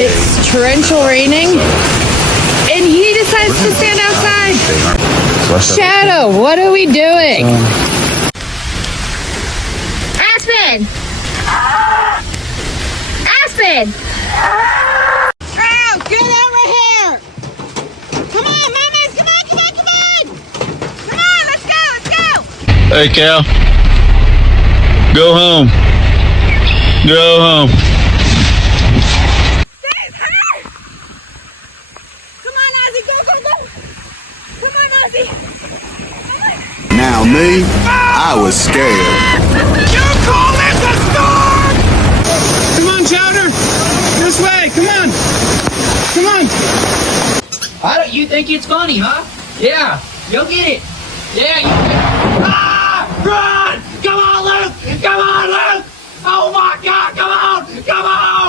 It's torrential raining, and he decides to stand outside. Shadow, what are we doing? Aspen! Aspen! Oh, get over here! Come on, mamas! Come on, come on, come on! Come on, let's go, let's go! Hey, Cal. Go home. Go home. Come on, Ozzy, go, go, go! Come on, Ozzy! Now me, I was scared. You call this a storm? Come on, Chowder. This way. Come on. Come on. You think it's funny, huh? Yeah. You'll get it. Yeah, you get it. Ah! Run! Come on, Luke! Come on, Luke! Oh my God! Come on! Come on!